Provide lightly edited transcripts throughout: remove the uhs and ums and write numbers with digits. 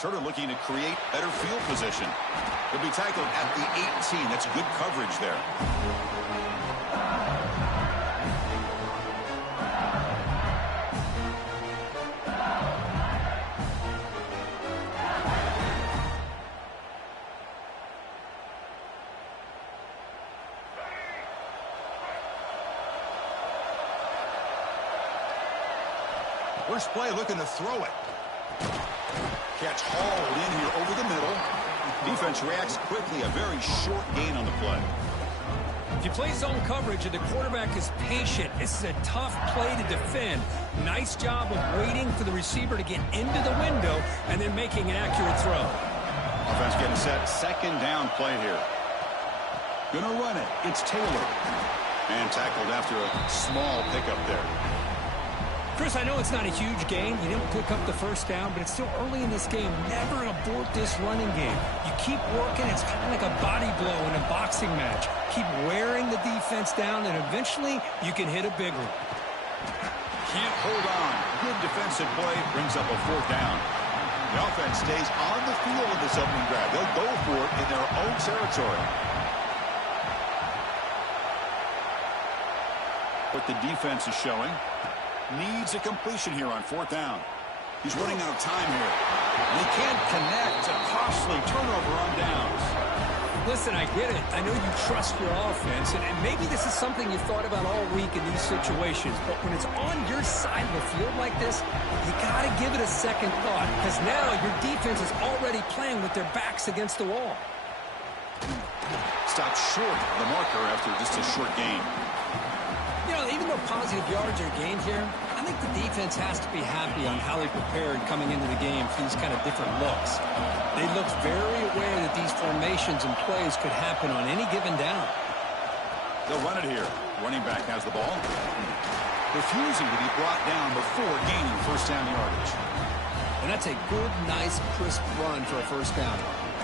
returner looking to create better field position. He'll be tackled at the 18. That's good coverage there. First play looking to throw it. Catch hauled in here over the middle. Defense reacts quickly. A very short gain on the play. If you play zone coverage and the quarterback is patient, this is a tough play to defend. Nice job of waiting for the receiver to get into the window and then making an accurate throw. Offense getting set. Second down play here. Gonna run it. It's Taylor. And tackled after a small pickup there. Chris, I know it's not a huge gain. You didn't pick up the first down, but it's still early in this game. Never abort this running game. You keep working. It's kind of like a body blow in a boxing match. Keep wearing the defense down, and eventually you can hit a big one. Can't hold on. Good defensive play. Brings up a fourth down. The offense stays on the field in this opening drive. They'll go for it in their own territory. What the defense is showing. Needs a completion here on fourth down. He's running out of time here. They can't connect. A costly turnover on downs. Listen, I get it. I know you trust your offense, and maybe this is something you thought about all week in these situations, but when it's on your side of the field like this, you got to give it a second thought, because now your defense is already playing with their backs against the wall. Stopped short of the marker after just a short gain. You know, even though positive yards are gained here, I think the defense has to be happy on how they prepared coming into the game for these kind of different looks. They looked very aware that these formations and plays could happen on any given down. They'll run it here. Running back has the ball. Refusing to be brought down before gaining first down yardage. And that's a good, nice, crisp run for a first down.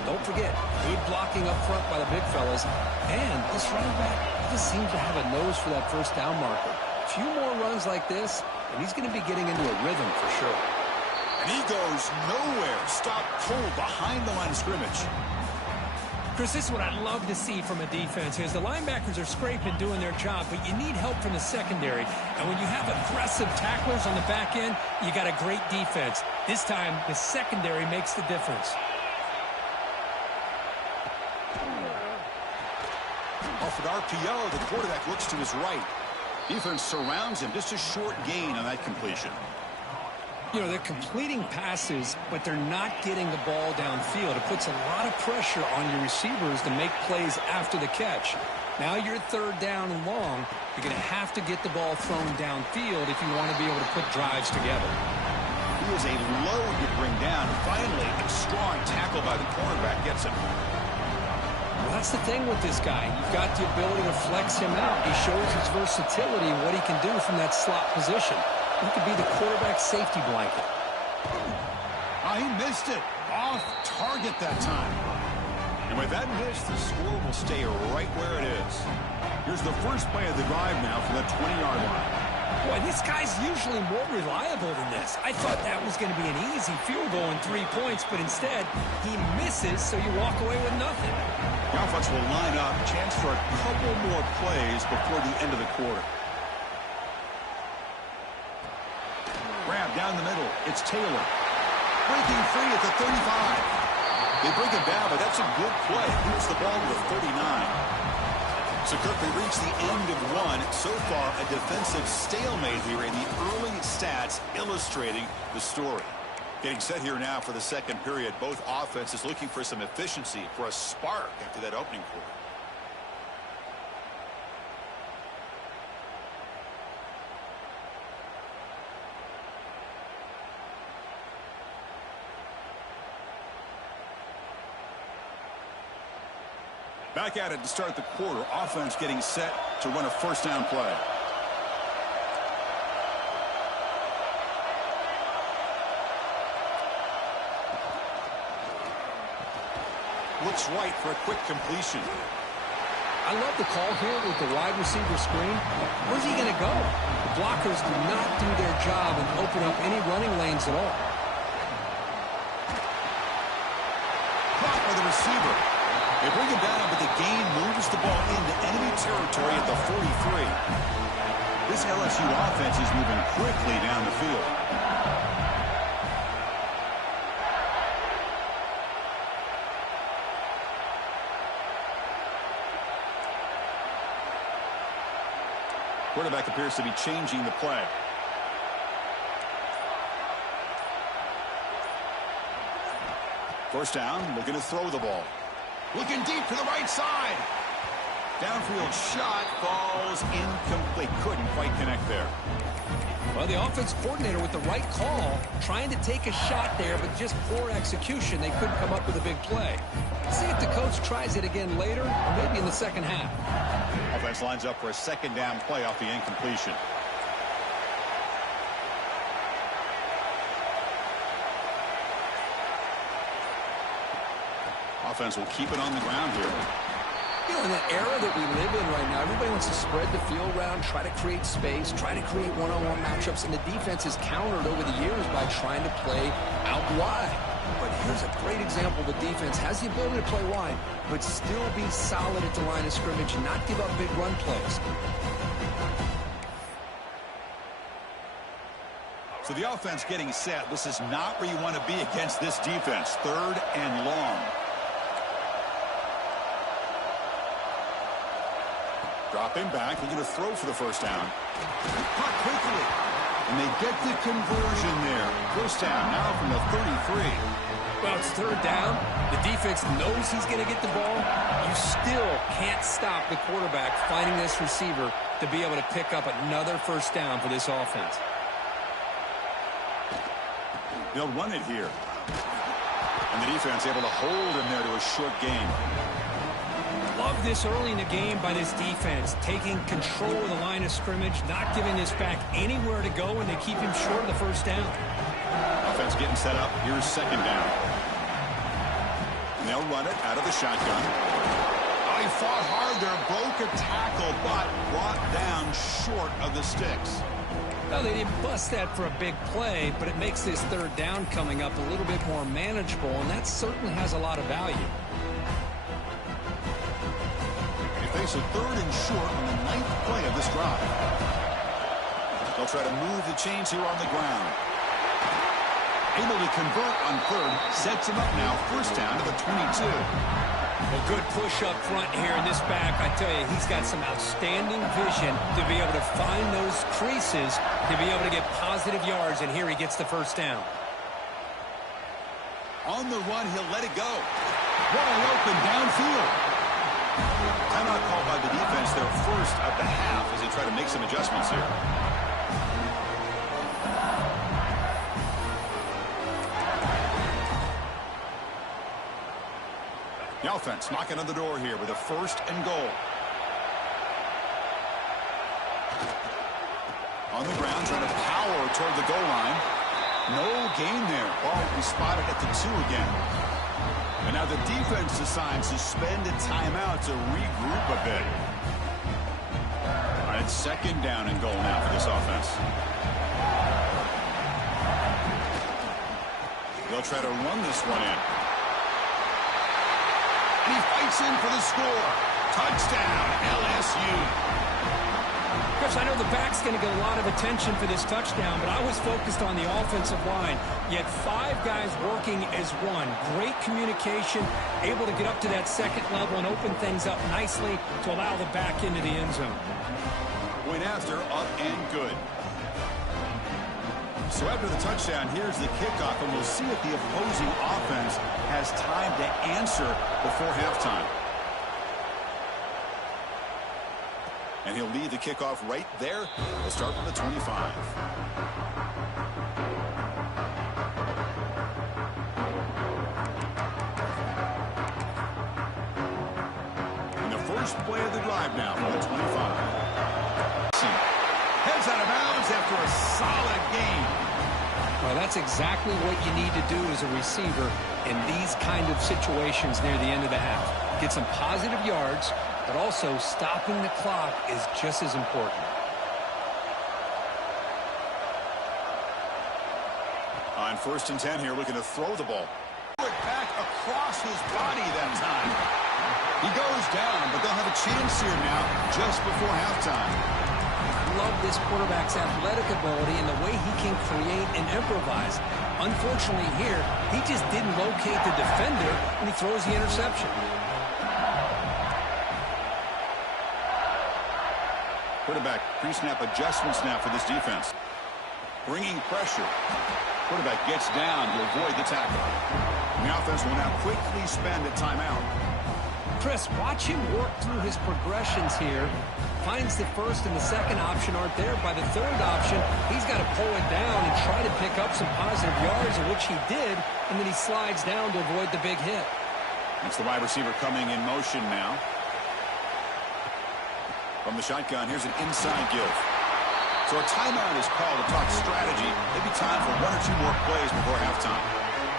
Don't forget, good blocking up front by the big fellas. And this running back just seems to have a nose for that first down marker. A few more runs like this, and he's going to be getting into a rhythm for sure. And he goes nowhere. Stop cold behind the line of scrimmage. Chris, this is what I love to see from a defense is the linebackers are scraping, doing their job, but you need help from the secondary. And when you have aggressive tacklers on the back end, you got a great defense. This time, the secondary makes the difference. Off an RPO, the quarterback looks to his right. Defense surrounds him. Just a short gain on that completion. You know, they're completing passes, but they're not getting the ball downfield. It puts a lot of pressure on your receivers to make plays after the catch. Now you're third down and long. You're going to have to get the ball thrown downfield if you want to be able to put drives together. He was a load to bring down. Finally, a strong tackle by the cornerback gets him. Well, that's the thing with this guy. You've got the ability to flex him out. He shows his versatility and what he can do from that slot position. He could be the quarterback safety blanket. He missed it. Off target that time. And with that miss, the score will stay right where it is. Here's the first play of the drive now from the 20-yard line. Boy, this guy's usually more reliable than this. I thought that was going to be an easy field goal in 3 points, but instead, he misses, so you walk away with nothing. The offense will line up. Chance for a couple more plays before the end of the quarter. Grab down the middle. It's Taylor. Breaking free at the 35. They bring him down, but that's a good play. Moves the ball to the 39. So, Kirk, we reached the end of one. So far, a defensive stalemate here in the early stats illustrating the story. Getting set here now for the second period. Both offenses looking for some efficiency, for a spark after that opening quarter. Back at it to start the quarter. Offense getting set to run a first down play. Looks right for a quick completion. I love the call here with the wide receiver screen. Where's he going to go? The blockers do not do their job and open up any running lanes at all. receiver. They bring him down, but the gain moves the ball into enemy territory at the 43. This LSU offense is moving quickly down the field. Quarterback appears to be changing the play. First down, looking to throw the ball. Looking deep to the right side. Downfield shot falls incomplete. Couldn't quite connect there. Well, the offense coordinator with the right call, trying to take a shot there, but just poor execution. They couldn't come up with a big play. See if the coach tries it again later, or maybe in the second half. Offense lines up for a second down play off the incompletion. Offense will keep it on the ground here. You know, in the era that we live in right now, everybody wants to spread the field around, try to create space, try to create one-on-one matchups, and the defense has countered over the years by trying to play out wide. But here's a great example. The defense has the ability to play wide, but still be solid at the line of scrimmage and not give up big run plays. So the offense getting set. This is not where you want to be against this defense. Third and long. Dropping back, looking to throw for the first down. Caught quickly. And they get the conversion there. First down now from the 33. Well, it's third down. The defense knows he's going to get the ball. You still can't stop the quarterback finding this receiver to be able to pick up another first down for this offense. They'll run it here. And the defense able to hold him there to a short gain. Love this early in the game by this defense, taking control of the line of scrimmage, not giving this back anywhere to go, and they keep him short of the first down. Offense getting set up. Here's second down. And they'll run it out of the shotgun. Oh, he fought hard there, broke a tackle, but brought down short of the sticks. Well, they didn't bust that for a big play, but it makes this third down coming up a little bit more manageable, and that certainly has a lot of value. Face a third and short on the 9th play of this drive. They'll try to move the chains here on the ground. Able to convert on third, sets him up now, first down to the 22. A good push up front here in this back. I tell you, he's got some outstanding vision to be able to find those creases, to be able to get positive yards, and here he gets the first down. On the run, he'll let it go. Wide open downfield. Timeout called by the defense, their first of the half, as they try to make some adjustments here. The offense knocking on the door here with a first and goal. On the ground, trying to power toward the goal line. No gain there. Ball will be spotted at the 2 again. And now the defense decides to spend a timeout to regroup a bit. All right, second down and goal now for this offense. They'll try to run this one in. And he fights in for the score. Touchdown, LSU. Chris, I know the back's going to get a lot of attention for this touchdown, but I was focused on the offensive line. You had 5 guys working as one. Great communication, able to get up to that second level and open things up nicely to allow the back into the end zone. Point after, up and good. So after the touchdown, here's the kickoff, and we'll see if the opposing offense has time to answer before halftime. And he'll lead the kickoff right there. We'll start from the 25. And the first play of the drive now from the 25. Heads out of bounds after a solid game. Well, that's exactly what you need to do as a receiver in these kind of situations near the end of the half. Get some positive yards, but also stopping the clock is just as important. On first and 10 here, looking to throw the ball. Back across his body that time. He goes down, but they'll have a chance here now just before halftime. I love this quarterback's athletic ability and the way he can create and improvise. Unfortunately here, he just didn't locate the defender, and he throws the interception. Quarterback pre-snap adjustments now for this defense. Bringing pressure. Quarterback gets down to avoid the tackle. The offense will now quickly spend a timeout. Chris, watch him work through his progressions here. Finds the first and the second option aren't there. By the third option, he's got to pull it down and try to pick up some positive yards, which he did, and then he slides down to avoid the big hit. It's the wide receiver coming in motion now. From the shotgun, here's an inside give. So a timeout is called to talk strategy. Maybe time for one or two more plays before halftime.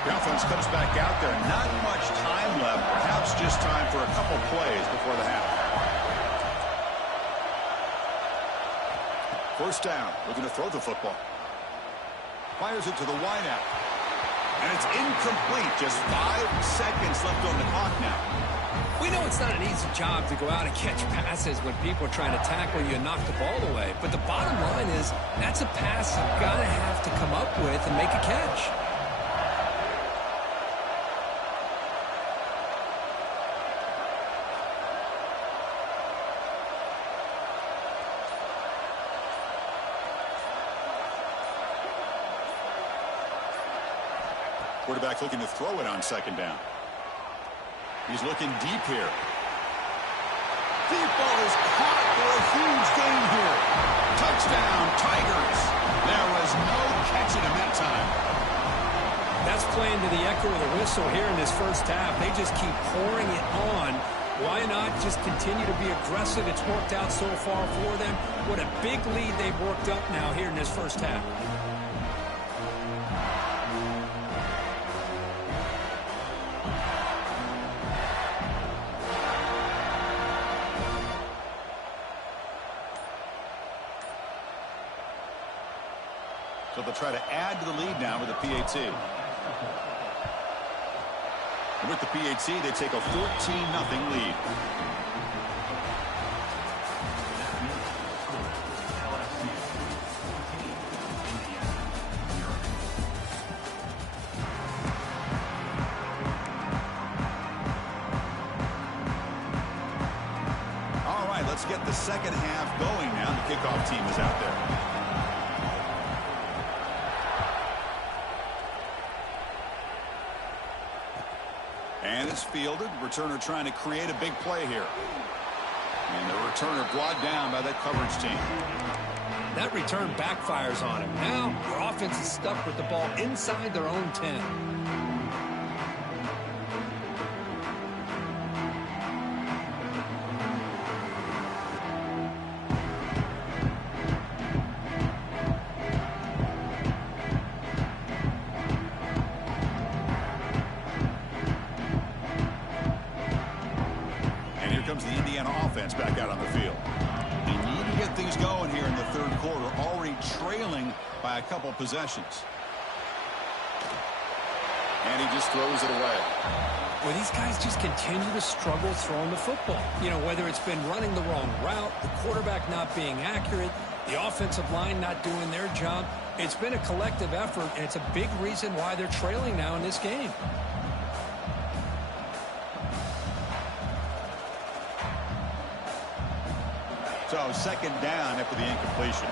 The offense comes back out there. Not much time left. Perhaps just time for a couple plays before the half. First down. Looking to throw the football. Fires it to the wideout. And it's incomplete. Just 5 seconds left on the clock now. We know it's not an easy job to go out and catch passes when people are trying to tackle you and knock the ball away. But the bottom line is that's a pass you've got to have to come up with and make a catch. Quarterback looking to throw it on second down. He's looking deep here. Deep ball is caught for a huge gain here. Touchdown, Tigers. There was no catching him that time. That's playing to the echo of the whistle here in this first half. They just keep pouring it on. Why not just continue to be aggressive? It's worked out so far for them. What a big lead they've worked up now here in this first half. So they'll try to add to the lead now with the PAT. And with the PAT, they take a 14-0 lead. All right, let's get the second half going now. The kickoff team is out there. And it's fielded. Returner trying to create a big play here. And the returner brought down by that coverage team. That return backfires on him. Now your offense is stuck with the ball inside their own 10. Comes the Indiana offense back out on the field. They need to get things going here in the third quarter, already trailing by a couple possessions. And he just throws it away. Well, these guys just continue to struggle throwing the football. You know, whether it's been running the wrong route, the quarterback not being accurate, the offensive line not doing their job. It's been a collective effort, and it's a big reason why they're trailing now in this game. So second down after the incompletion.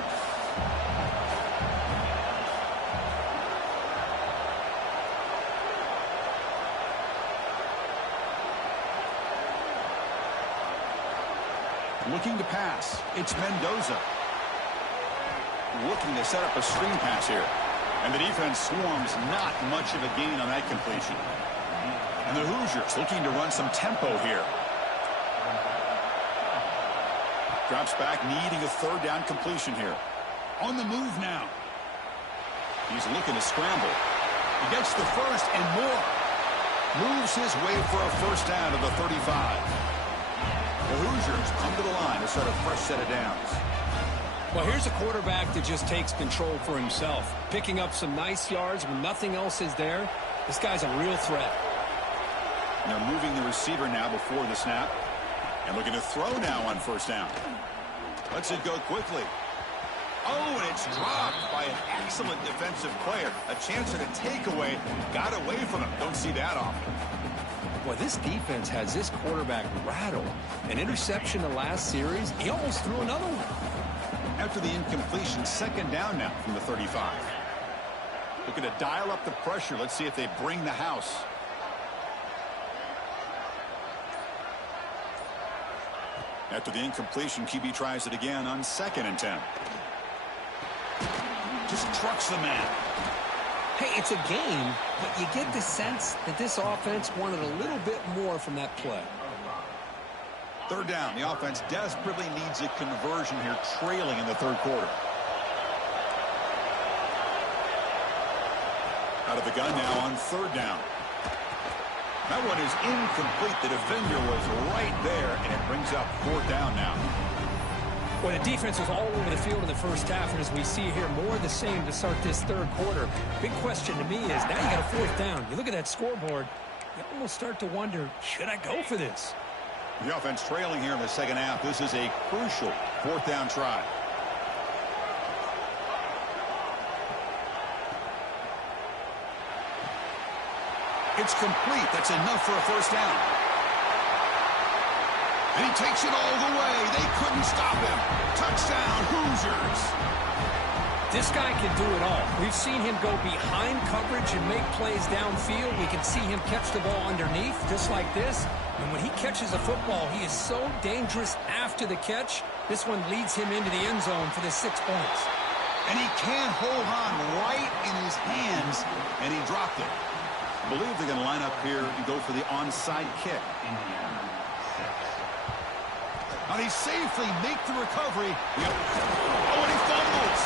Looking to pass. It's Mendoza. Looking to set up a screen pass here. And the defense swarms not much of a gain on that completion. And the Hoosiers looking to run some tempo here. Drops back, needing a third down completion here. On the move now. He's looking to scramble. He gets the first and more. Moves his way for a first down to the 35. The Hoosiers come to the line to start a fresh set of downs. Well, here's a quarterback that just takes control for himself. Picking up some nice yards when nothing else is there. This guy's a real threat. And they're moving the receiver now before the snap. And looking to throw now on first down. Lets it go quickly. Oh, and it's dropped by an excellent defensive player. A chance at a takeaway. Got away from him. Don't see that often. Well, this defense has this quarterback rattled. An interception the last series. He almost threw another one. After the incompletion, second down now from the 35. Looking to dial up the pressure. Let's see if they bring the house. After the incompletion, QB tries it again on 2nd and 10. Just trucks the man. Hey, it's a game, but you get the sense that this offense wanted a little bit more from that play. Third down. The offense desperately needs a conversion here, trailing in the third quarter. Out of the gun now on third down. That one is incomplete. The defender was right there, and it brings up fourth down now. Well, the defense was all over the field in the first half, and as we see here, more of the same to start this third quarter. Big question to me is, now you got a fourth down. You look at that scoreboard, you almost start to wonder, should I go for this? The offense trailing here in the second half. This is a crucial fourth down try. It's complete. That's enough for a first down. And he takes it all the way. They couldn't stop him. Touchdown, Hoosiers. This guy can do it all. We've seen him go behind coverage and make plays downfield. We can see him catch the ball underneath, just like this. And when he catches a football, he is so dangerous after the catch. This one leads him into the end zone for the 6 points. And he can't hold on right in his hands, and he dropped it. I believe they're going to line up here and go for the onside kick. And he safely makes the recovery. Yep. Oh, and he fumbles.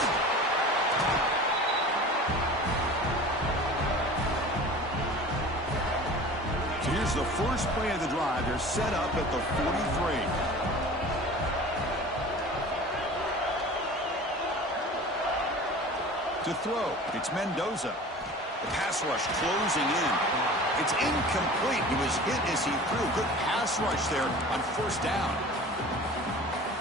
So here's the first play of the drive. They're set up at the 43. To throw, it's Mendoza. The pass rush closing in. It's incomplete. He was hit as he threw. Good pass rush there on first down.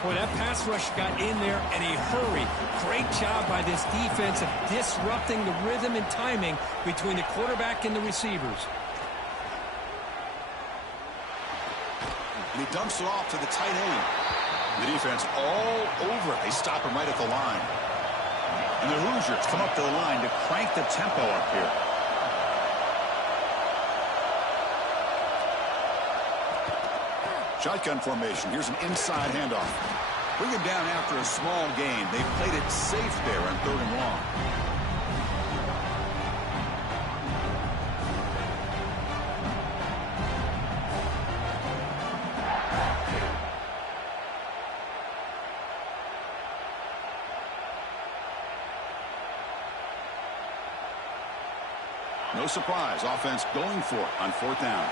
Boy, that pass rush got in there in a hurry. Great job by this defense of disrupting the rhythm and timing between the quarterback and the receivers. And he dumps it off to the tight end. The defense all over it. They stop him right at the line. And the Hoosiers come up to the line to crank the tempo up here. Shotgun formation. Here's an inside handoff. Bring him down after a small gain. They played it safe there on 3rd and long. No surprise, offense going for it on 4th down.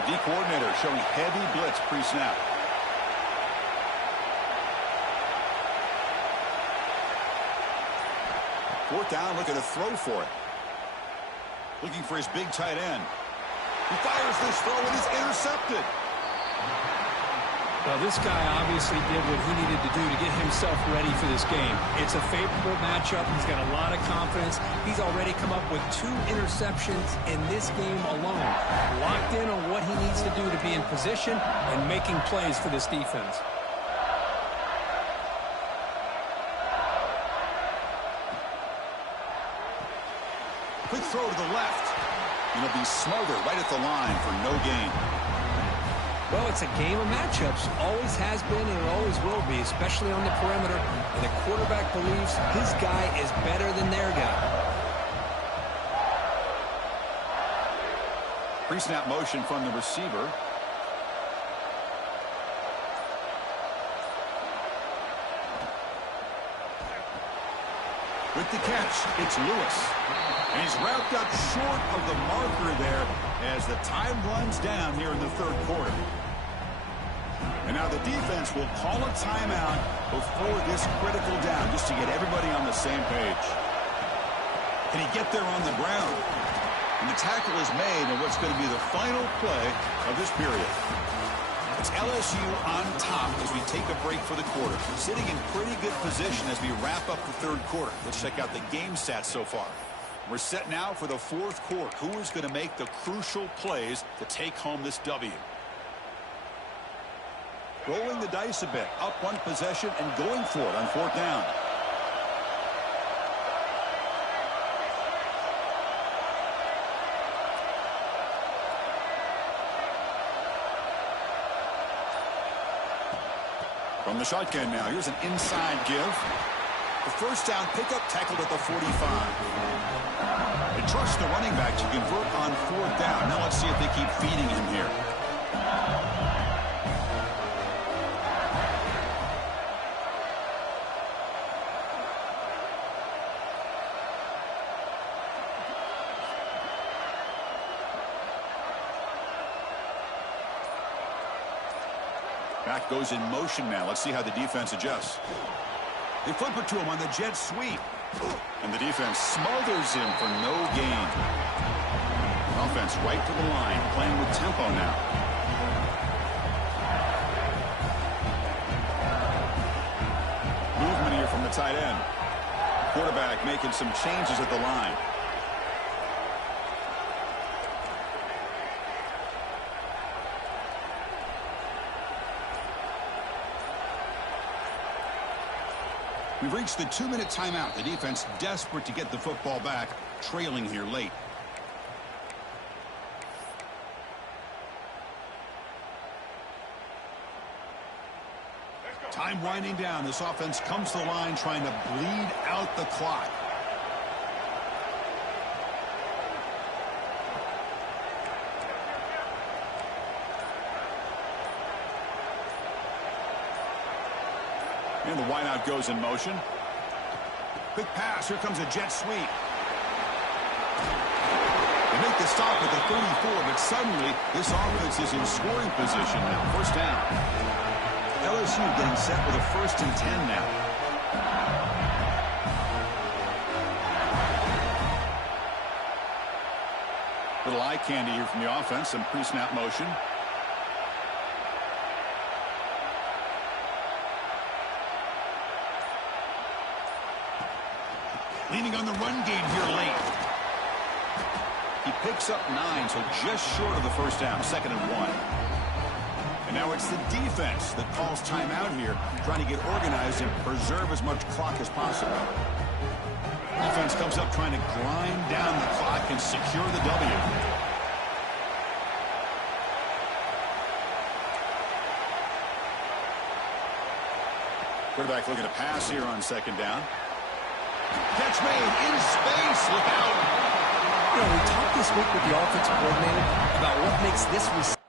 The D coordinator showing heavy blitz pre-snap. Fourth down, looking to throw for it. Looking for his big tight end. He fires this throw and is intercepted. Well, this guy obviously did what he needed to do to get himself ready for this game. It's a favorable matchup. He's got a lot of confidence. He's already come up with 2 interceptions in this game alone. Locked in on what he needs to do to be in position and making plays for this defense. Quick throw to the left. And he'll be smothered right at the line for no gain. Well, it's a game of matchups. Always has been and it always will be, especially on the perimeter. And the quarterback believes his guy is better than their guy. Pre-snap motion from the receiver. With the catch, it's Lewis. And he's wrapped up short of the marker there as the time runs down here in the 3rd quarter. And now the defense will call a timeout before this critical down just to get everybody on the same page. Can he get there on the ground? And the tackle is made on what's going to be the final play of this period. It's LSU on top as we take a break for the quarter. Sitting in pretty good position as we wrap up the third quarter. Let's check out the game stats so far. We're set now for the fourth quarter. Who is going to make the crucial plays to take home this W? Rolling the dice a bit. Up one possession and going for it on fourth down. From the shotgun now, here's an inside give. The first down pickup tackled at the 45. They trust the running back to convert on fourth down. Now let's see if they keep feeding him here. Back goes in motion now. Let's see how the defense adjusts. They flip it to him on the jet sweep. And the defense smothers him for no gain. Offense right to the line, playing with tempo now. Movement here from the tight end. Quarterback making some changes at the line. We've reached the 2-minute timeout. The defense desperate to get the football back, trailing here late. Time winding down. This offense comes to the line trying to bleed out the clock. And the wideout goes in motion. Quick pass. Here comes a jet sweep. They make the stop at the 34, but suddenly this offense is in scoring position now. First down. LSU getting set with a 1st and 10 now. Little eye candy here from the offense. Some pre-snap motion. Leaning on the run game here late. He picks up 9, so just short of the first down, 2nd and 1. And now it's the defense that calls timeout here, trying to get organized and preserve as much clock as possible. Defense comes up trying to grind down the clock and secure the W. Quarterback looking to pass here on 2nd down. Catch made in space. Look out. You know, we talked this week with the offensive coordinator about what makes this receiver.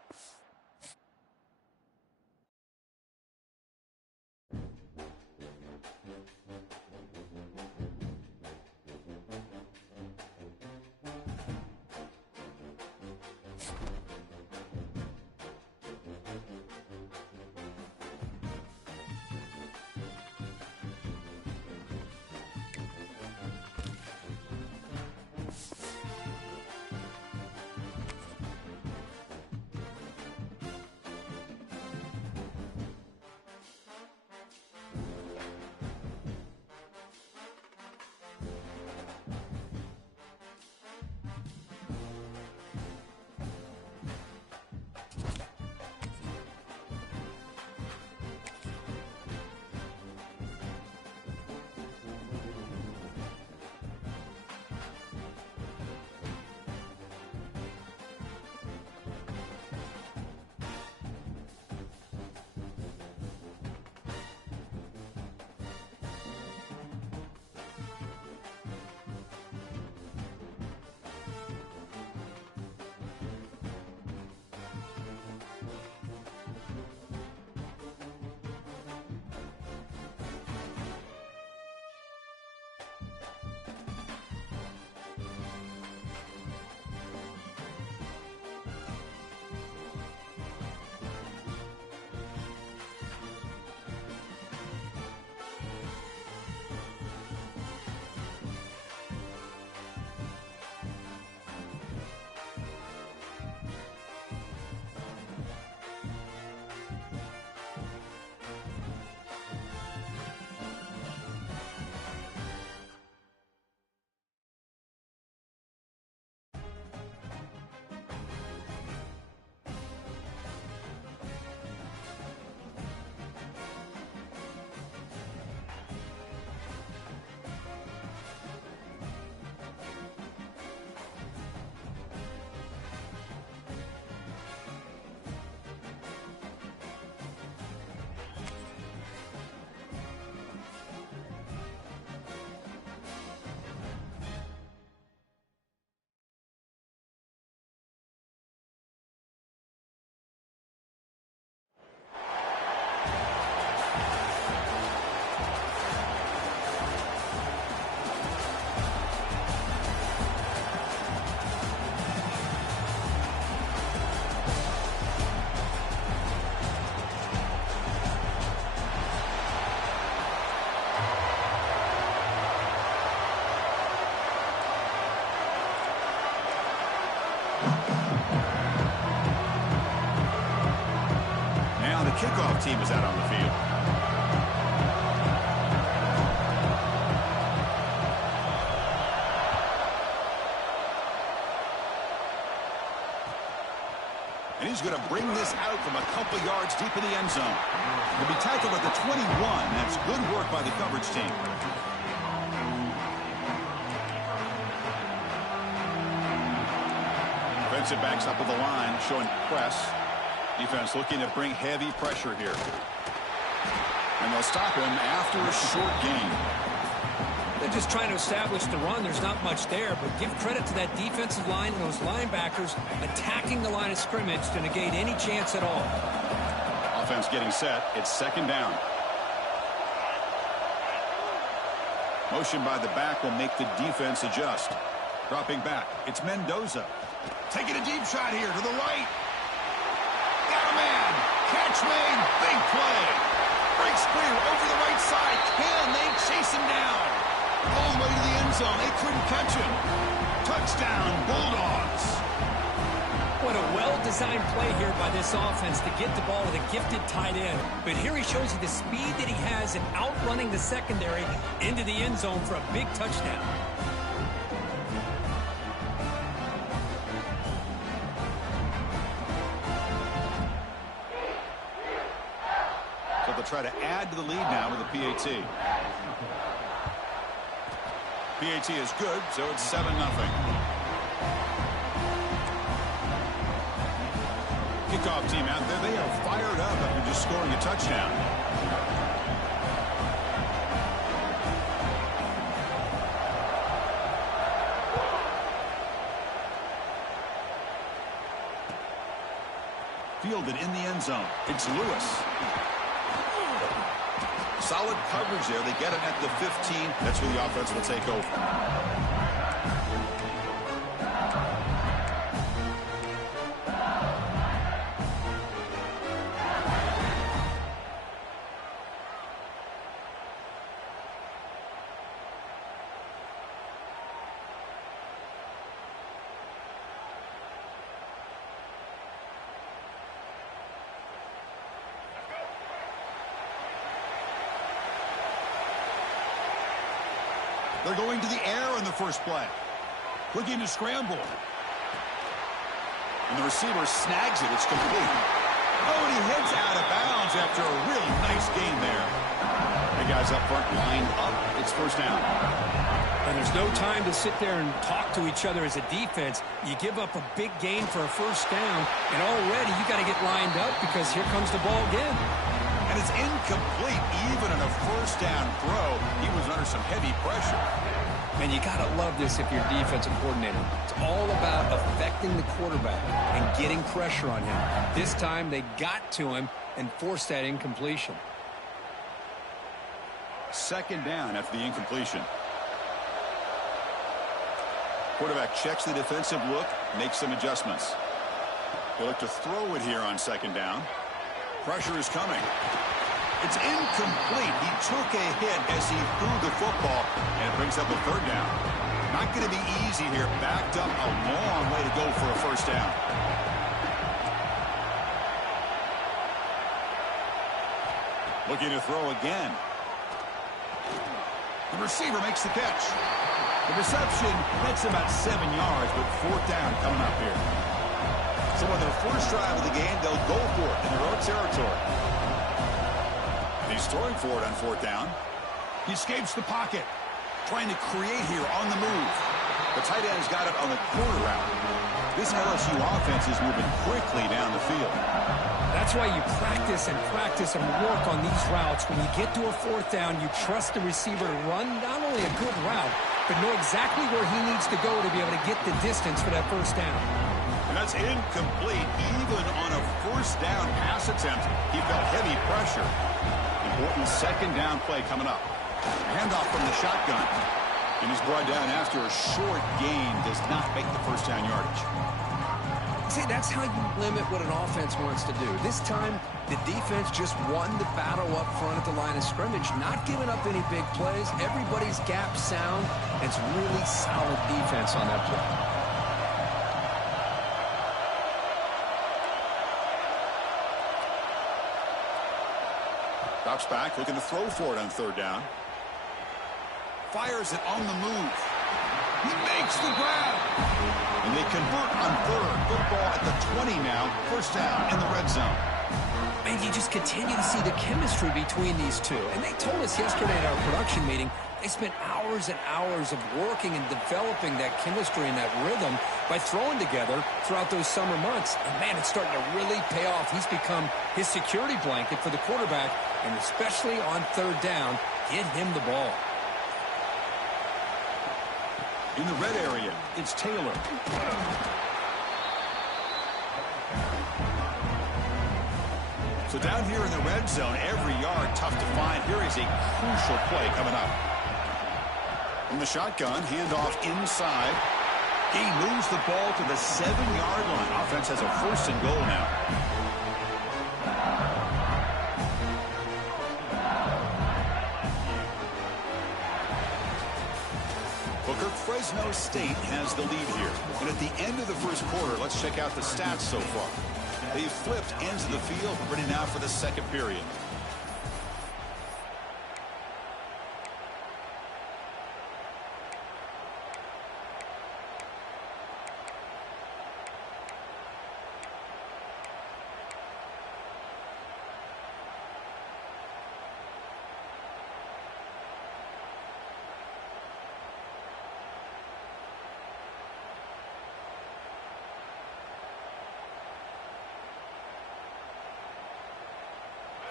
team is out on the field. And he's going to bring this out from a couple yards deep in the end zone. He'll be tackled at the 21. That's good work by the coverage team. Defensive backs up at the line, showing press. Defense looking to bring heavy pressure here. And they'll stop him after a short gain. They're just trying to establish the run. There's not much there, but give credit to that defensive line and those linebackers attacking the line of scrimmage to negate any chance at all. Offense getting set. It's second down. Motion by the back will make the defense adjust. Dropping back. It's Mendoza. Taking a deep shot here to the right. Got a man. Catch made. Big play. Breaks free over the right side. Can they chase him down? All the way to the end zone. They couldn't catch him. Touchdown, Bulldogs. What a well-designed play here by this offense to get the ball with a gifted tight end. But here he shows you the speed that he has in outrunning the secondary into the end zone for a big touchdown. So they'll try to add to the lead now with a PAT. PAT is good, so it's 7-0. Kickoff team out there, they are fired up after just scoring a touchdown. Fielded in the end zone. It's Lewis. Solid coverage there. They get him at the 15. That's where the offense will take over. They're going to the air on the first play. Looking to scramble. And the receiver snags it. It's complete. Oh, and he heads out of bounds after a really nice gain there. The guys up front lined up. It's first down. And there's no time to sit there and talk to each other as a defense. You give up a big gain for a first down, and already you got to get lined up because here comes the ball again. And it's incomplete. Even in a first down throw, he was under some heavy pressure. And you got to love this if you're a defensive coordinator. It's all about affecting the quarterback and getting pressure on him. This time they got to him and forced that incompletion. Second down after the incompletion. Quarterback checks the defensive look, makes some adjustments. He'll look to throw it here on second down. Pressure is coming. It's incomplete. He took a hit as he threw the football, and it brings up a third down. Not going to be easy here. Backed up a long way to go for a first down. Looking to throw again. The receiver makes the catch. The reception gets about 7 yards, but fourth down coming up here. So on their first drive of the game, they'll go for it in their own territory. He's throwing for it on fourth down. He escapes the pocket, trying to create here on the move. The tight end has got it on the corner route. This LSU offense is moving quickly down the field. That's why you practice and work on these routes. When you get to a fourth down, you trust the receiver to run not only a good route, but know exactly where he needs to go to be able to get the distance for that first down. And that's incomplete. Even on a first down pass attempt, he felt heavy pressure. Important second down play coming up. Handoff from the shotgun. And he's brought down after a short gain. Does not make the first down yardage. See, that's how you limit what an offense wants to do. This time, the defense just won the battle up front at the line of scrimmage, not giving up any big plays. Everybody's gap sound. It's really solid defense on that play. Drops back, looking to throw for it on third down. Fires it on the move. He makes the grab. And they convert on third. Football at the 20 now. First down in the red zone. And you just continue to see the chemistry between these two. And they told us yesterday at our production meeting, they spent hours and hours of working and developing that chemistry and that rhythm by throwing together throughout those summer months. And, man, it's starting to really pay off. He's become his security blanket for the quarterback, and especially on third down, get him the ball. In the red area, it's Taylor. So down here in the red zone, every yard tough to find. Here is a crucial play coming up. From the shotgun, handoff inside. He moves the ball to the 7-yard line. Offense has a first and goal now. Fresno State has the lead here. And at the end of the first quarter, let's check out the stats so far. They've flipped ends of the field, ready now for the second period.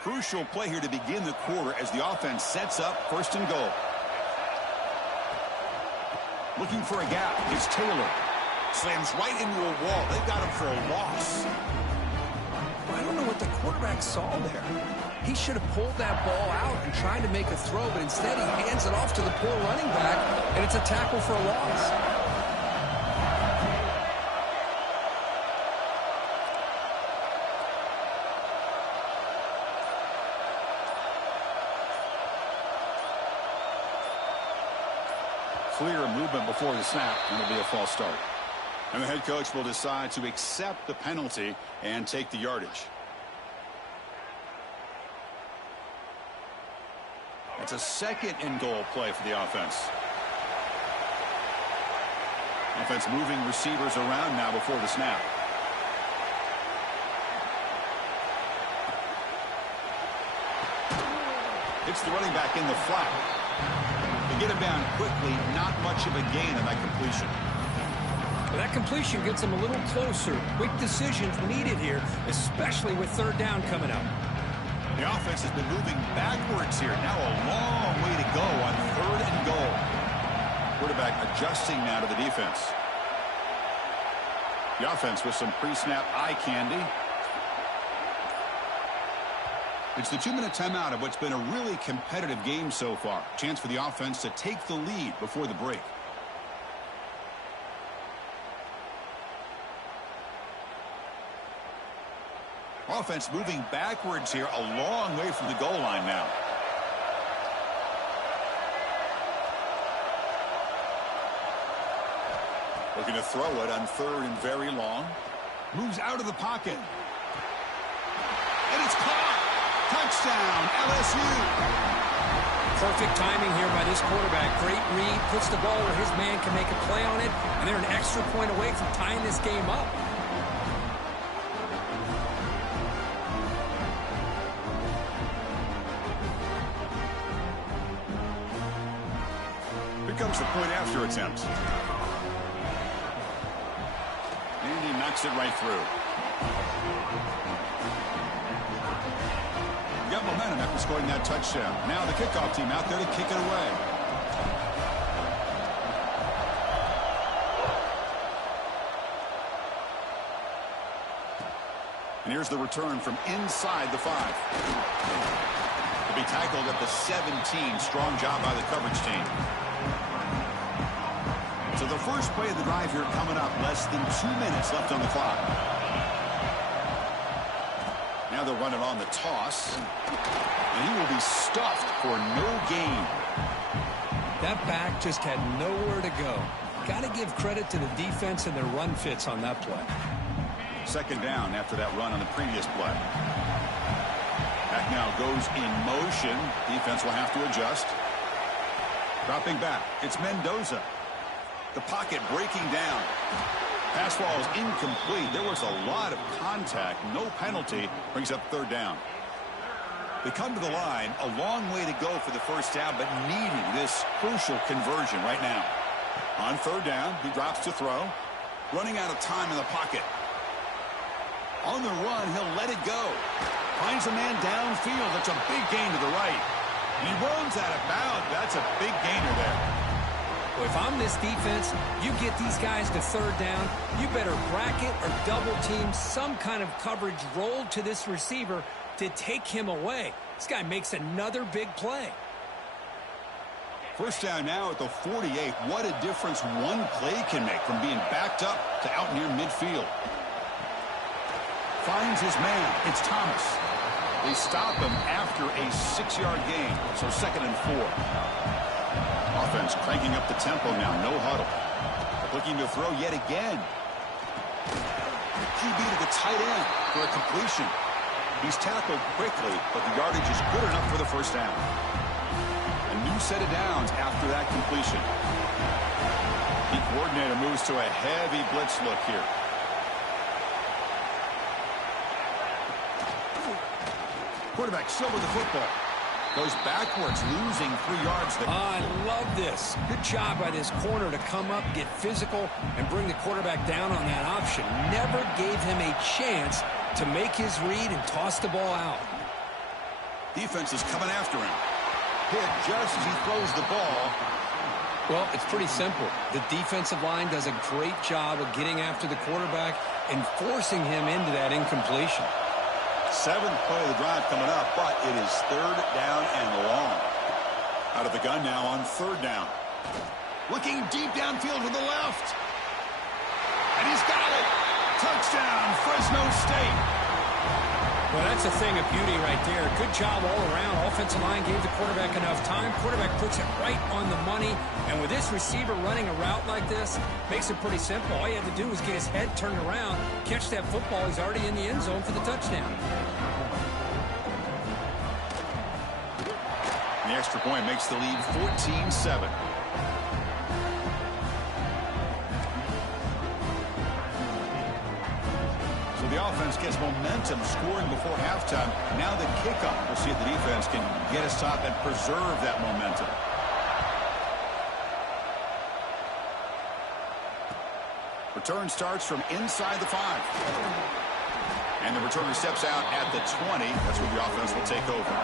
Crucial play here to begin the quarter as the offense sets up first and goal. Looking for a gap. It's Taylor. Slams right into a wall. They've got him for a loss. I don't know what the quarterback saw there. He should have pulled that ball out and tried to make a throw, but instead he hands it off to the poor running back, and it's a tackle for a loss. Clear movement before the snap, and it'll be a false start. And the head coach will decide to accept the penalty and take the yardage. It's a second and goal play for the offense. Offense moving receivers around now before the snap. It's the running back in the flat. To get him down quickly, not much of a gain on that completion. Well, that completion gets him a little closer. Quick decisions needed here, especially with third down coming up. The offense has been moving backwards here. Now a long way to go on third and goal. Quarterback adjusting now to the defense. The offense with some pre-snap eye candy. It's the 2-minute timeout of what's been a really competitive game so far. Chance for the offense to take the lead before the break. Offense moving backwards here, a long way from the goal line now. Looking to throw it on third and very long. Moves out of the pocket. And it's caught. Touchdown, LSU. Perfect timing here by this quarterback. Great read, puts the ball where his man can make a play on it, and they're an extra point away from tying this game up. Here comes the point after attempt. And he knocks it right through. Got momentum after scoring that touchdown. Now the kickoff team out there to kick it away. And here's the return from inside the 5. To be tackled at the 17. Strong job by the coverage team. So the first play of the drive here coming up. Less than 2 minutes left on the clock. Now they'll run it on the toss. And he will be stuffed for no gain. That back just had nowhere to go. Got to give credit to the defense and their run fits on that play. Second down after that run on the previous play. Back now goes in motion. Defense will have to adjust. Dropping back, it's Mendoza. The pocket breaking down. Pass ball is incomplete. There was a lot of contact. No penalty. Brings up third down. They come to the line. A long way to go for the first down, but needing this crucial conversion right now. On third down, he drops to throw. Running out of time in the pocket. On the run, he'll let it go. Finds a man downfield. That's a big gain to the right. He runs out of bounds. That's a big gainer there. Well, if I'm this defense, you get these guys to third down, you better bracket or double team some kind of coverage rolled to this receiver to take him away. This guy makes another big play. First down now at the 48. What a difference one play can make from being backed up to out near midfield. Finds his man. It's Thomas. They stop him after a 6-yard gain, so 2nd and 4. Offense cranking up the tempo now. No huddle. Looking to throw yet again. QB to the tight end for a completion. He's tackled quickly, but the yardage is good enough for the first down. A new set of downs after that completion. The coordinator moves to a heavy blitz look here. Quarterback still with the football. Goes backwards, losing 3 yards there. I love this. Good job by this corner to come up, get physical, and bring the quarterback down on that option. Never gave him a chance to make his read and toss the ball out. Defense is coming after him. Hit just as he throws the ball. Well, it's pretty simple. The defensive line does a great job of getting after the quarterback and forcing him into that incompletion. 7th play of the drive coming up, but it is third down and long. Out of the gun now on third down. Looking deep downfield to the left. And he's got it. Touchdown, Fresno State. Well, that's a thing of beauty right there. Good job all around. Offensive line gave the quarterback enough time. Quarterback puts it right on the money. And with this receiver running a route like this, makes it pretty simple. All you had to do was get his head turned around, catch that football. He's already in the end zone for the touchdown. The extra point makes the lead 14-7. So the offense gets momentum scoring before halftime. Now the kickoff. We'll see if the defense can get us top and preserve that momentum. Return starts from inside the 5. And the returner steps out at the 20. That's where the offense will take over.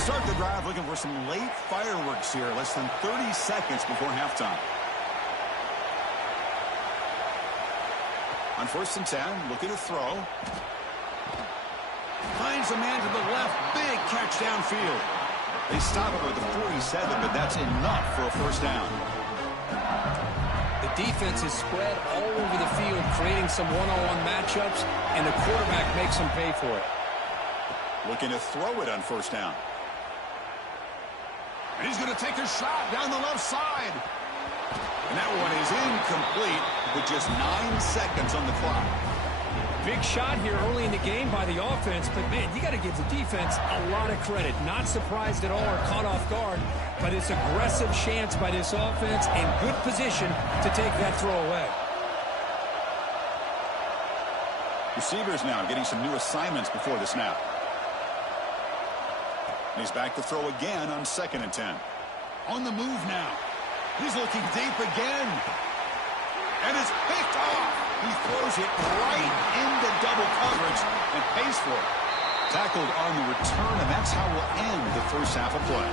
Start the drive looking for some late fireworks here. Less than 30 seconds before halftime. On 1st and 10, looking to throw. Finds a man to the left. Big catch downfield. They stop him at the 47, but that's enough for a first down. The defense is spread all over the field, creating some one-on-one matchups, and the quarterback makes them pay for it. Looking to throw it on first down. And he's going to take a shot down the left side. And that one is incomplete with just 9 seconds on the clock. Big shot here early in the game by the offense, but, man, you got to give the defense a lot of credit. Not surprised at all or caught off guard, but it's aggressive chance by this offense and good position to take that throw away. Receivers now getting some new assignments before the snap. And he's back to throw again on 2nd and 10. On the move now. He's looking deep again. And it's picked off. He throws it right into double coverage and pays for it. Tackled on the return, and that's how we'll end the first half of play.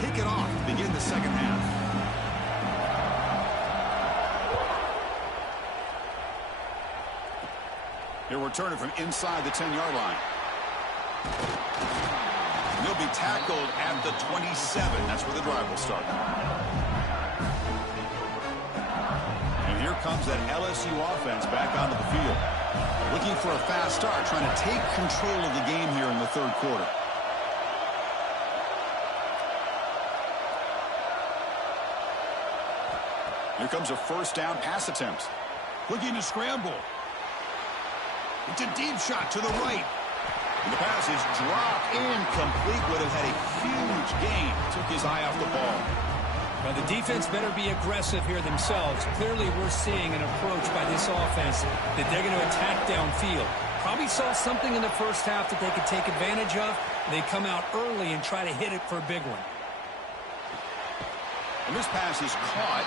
Kick it off to begin the second half. He'll return it from inside the 10-yard line. And he'll be tackled at the 27. That's where the drive will start. And here comes that LSU offense back onto the field. Looking for a fast start, trying to take control of the game here in the third quarter. Here comes a first down pass attempt. Looking to scramble. It's a deep shot to the right. And the pass is dropped incomplete. Would have had a huge gain. Took his eye off the ball. Well, the defense better be aggressive here themselves. Clearly, we're seeing an approach by this offense that they're going to attack downfield. Probably saw something in the first half that they could take advantage of. They come out early and try to hit it for a big one. And this pass is caught.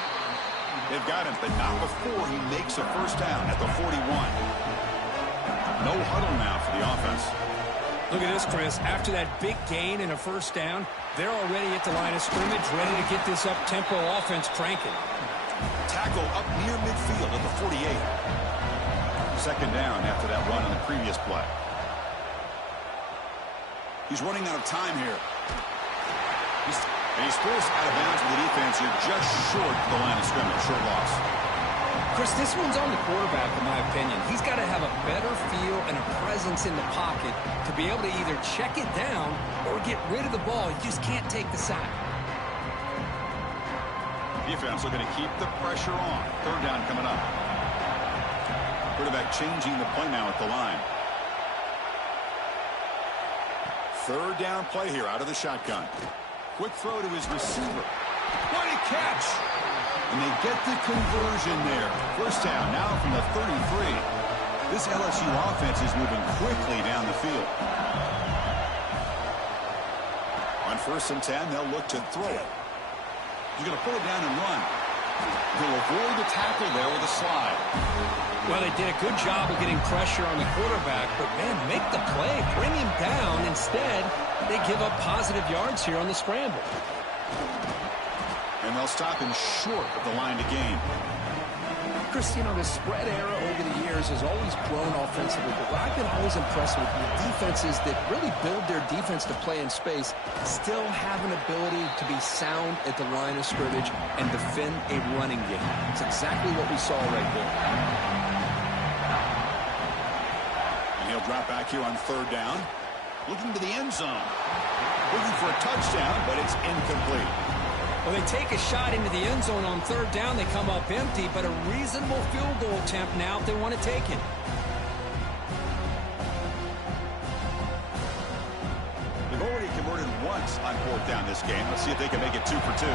They've got him, but not before he makes a first down at the 41. No huddle now for the offense. Look at this, Chris. After that big gain and a first down, they're already at the line of scrimmage, ready to get this up-tempo offense cranking. Tackle up near midfield at the 48. Second down after that run on the previous play. He's running out of time here. He's forced out of bounds with the defense here, just short of the line of scrimmage. Short loss. Chris, this one's on the quarterback, in my opinion. He's got to have a better feel and a presence in the pocket to be able to either check it down or get rid of the ball. He just can't take the sack. Defense looking to keep the pressure on. Third down coming up. Quarterback changing the play now at the line. Third down play here out of the shotgun. Quick throw to his receiver. What a catch! And they get the conversion there. First down now from the 33. This LSU offense is moving quickly down the field. On 1st and 10, they'll look to throw it. He's going to pull it down and run. He'll avoid the tackle there with a slide. Well, they did a good job of getting pressure on the quarterback, but, man, make the play. Bring him down. Instead, they give up positive yards here on the scramble. And they'll stop him short of the line to gain. Chris, you know, the spread era over the years has always grown offensively, but what I've been always impressed with the defenses that really build their defense to play in space still have an ability to be sound at the line of scrimmage and defend a running game. It's exactly what we saw right there. And he'll drop back here on third down. Looking to the end zone. Looking for a touchdown, but it's incomplete. Well, they take a shot into the end zone on third down. They come up empty, but a reasonable field goal attempt now if they want to take it. They've already converted once on fourth down this game. Let's see if they can make it 2 for 2.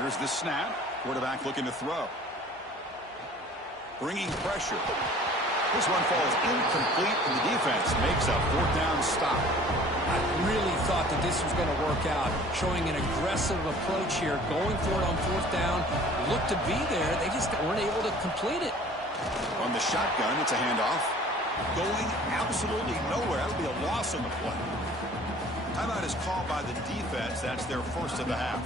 Here's the snap. Quarterback looking to throw. Bringing pressure. This one falls incomplete, and the defense makes a fourth down stop. I really thought that this was going to work out, showing an aggressive approach here, going for it on fourth down. Looked to be there. They just weren't able to complete it. On the shotgun, it's a handoff. Going absolutely nowhere. That'll be a loss on the play. Timeout is called by the defense. That's their first of the half.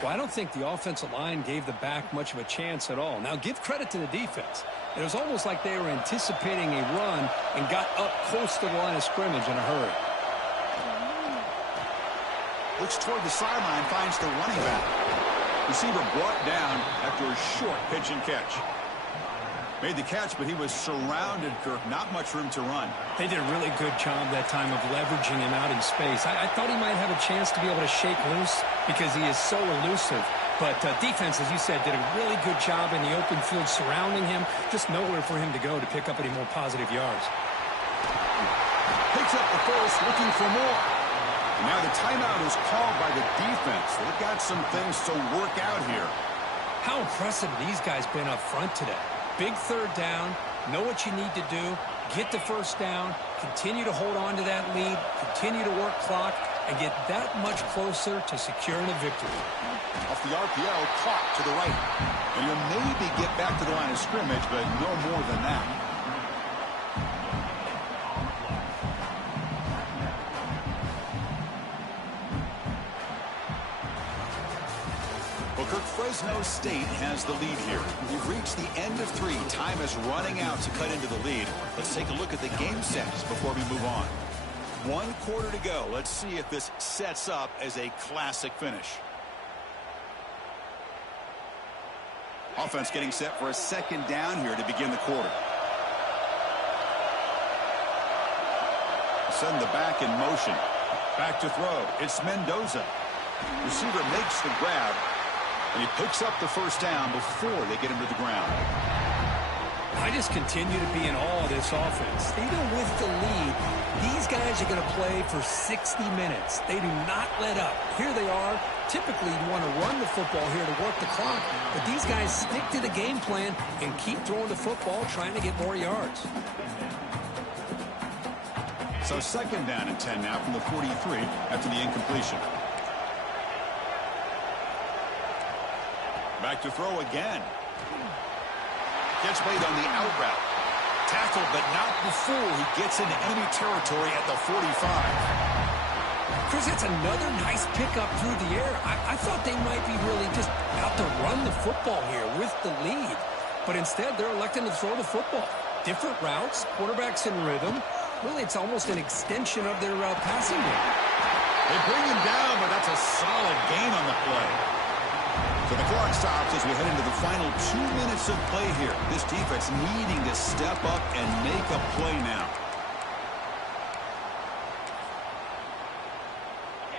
Well, I don't think the offensive line gave the back much of a chance at all. Now, give credit to the defense. It was almost like they were anticipating a run and got up close to the line of scrimmage in a hurry. Looks toward the sideline, finds the running back. Receiver brought down after a short pitch and catch. Made the catch, but he was surrounded, Kirk. Not much room to run. They did a really good job that time of leveraging him out in space. I thought he might have a chance to be able to shake loose because he is so elusive. But defense, as you said, did a really good job in the open field surrounding him. Just nowhere for him to go to pick up any more positive yards. Picks up the first, looking for more. And now the timeout is called by the defense. They've got some things to work out here. How impressive these guys been up front today. Big third down, know what you need to do, get the first down, continue to hold on to that lead, continue to work clock, and get that much closer to securing a victory. Off the RPO, clock to the right. And you'll maybe get back to the line of scrimmage, but no more than that. Well, Kirk, Fresno State has the lead here. We've reached the end of 3. Time is running out to cut into the lead. Let's take a look at the game stats before we move on. 1 quarter to go. Let's see if this sets up as a classic finish. Offense getting set for a 2nd down here to begin the quarter. Send the back in motion. Back to throw. It's Mendoza. Receiver makes the grab, and he picks up the 1st down before they get him to the ground. I just continue to be in awe of this offense. Even with the lead, these guys are going to play for 60 minutes. They do not let up. Here they are. Typically, you want to run the football here to work the clock, but these guys stick to the game plan and keep throwing the football, trying to get more yards. So 2nd down and 10 now from the 43 after the incompletion. Back to throw again. Catch made on the out route. Tackled, but not before he gets into enemy territory at the 45. Chris, it's another nice pickup through the air. I thought they might be really just out to run the football here with the lead. But instead, they're electing to throw the football. Different routes, quarterbacks in rhythm. Really, it's almost an extension of their passing game. They bring him down, but that's a solid gain on the play. So the clock stops as we head into the final 2 minutes of play here. This defense needing to step up and make a play now.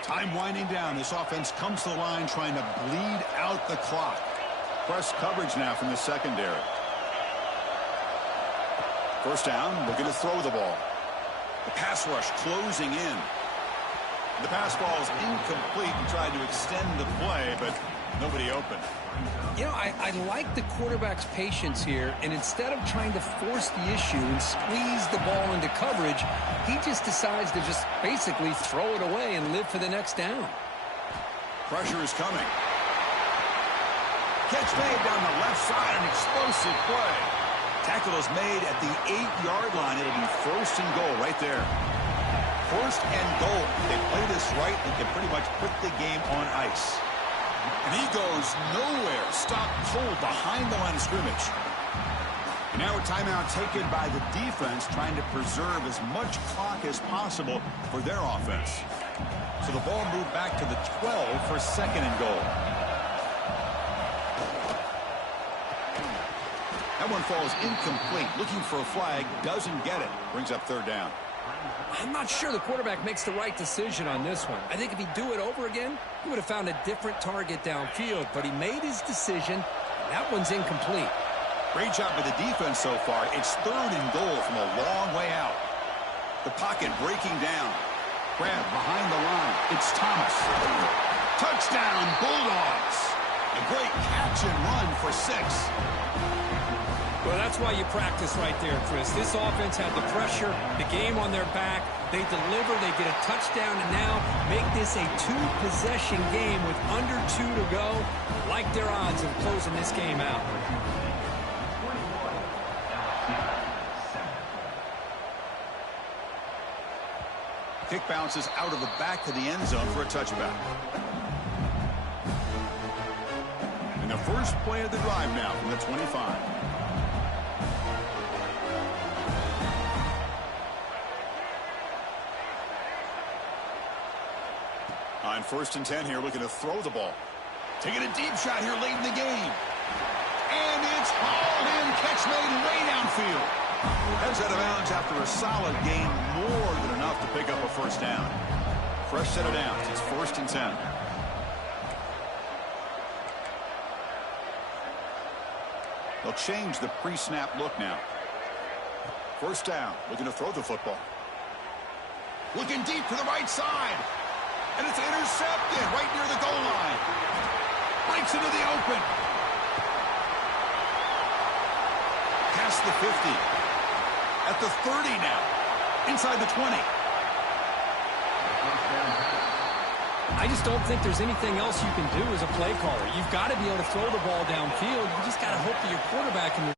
Time winding down. This offense comes to the line trying to bleed out the clock. Press coverage now from the secondary. 1st down, looking to throw the ball. The pass rush closing in. The pass ball is incomplete and tried to extend the play, but nobody open. You know, I like the quarterback's patience here, and instead of trying to force the issue and squeeze the ball into coverage, he just decides to just basically throw it away and live for the next down. Pressure is coming. Catch made down the left side, an explosive play. Tackle is made at the 8-yard line. It'll be 1st and goal right there. 1st and goal. They play this right and can pretty much put the game on ice. And he goes nowhere. Stopped cold behind the line of scrimmage. And now a timeout taken by the defense, trying to preserve as much clock as possible for their offense. So the ball moved back to the 12 for 2nd and goal. That one falls incomplete. Looking for a flag. Doesn't get it. Brings up 3rd down. I'm not sure the quarterback makes the right decision on this one. I think if he'd do it over again, he would have found a different target downfield. But he made his decision. That one's incomplete. Great job by the defense so far. It's 3rd and goal from a long way out. The pocket breaking down. Grab behind the line. It's Thomas. Touchdown, Bulldogs. A great catch and run for 6. Well, that's why you practice right there, Chris. This offense had the pressure, the game on their back. They deliver, they get a touchdown, and now make this a 2-possession game with under 2 to go. Like their odds of closing this game out. Kick bounces out of the back to the end zone for a touchback. And the first play of the drive now from the 25. On 1st and 10 here, looking to throw the ball. Taking a deep shot here late in the game. And it's hauled in. Catch made way downfield. Heads out of bounds after a solid gain, more than enough to pick up a 1st down. Fresh set of downs. It's 1st and 10. They'll change the pre-snap look now. 1st down, looking to throw the football. Looking deep to the right side. And it's intercepted right near the goal line. Breaks into the open. Past the 50. At the 30 now. Inside the 20. I just don't think there's anything else you can do as a play caller. You've got to be able to throw the ball downfield. You just got to hope that your quarterback can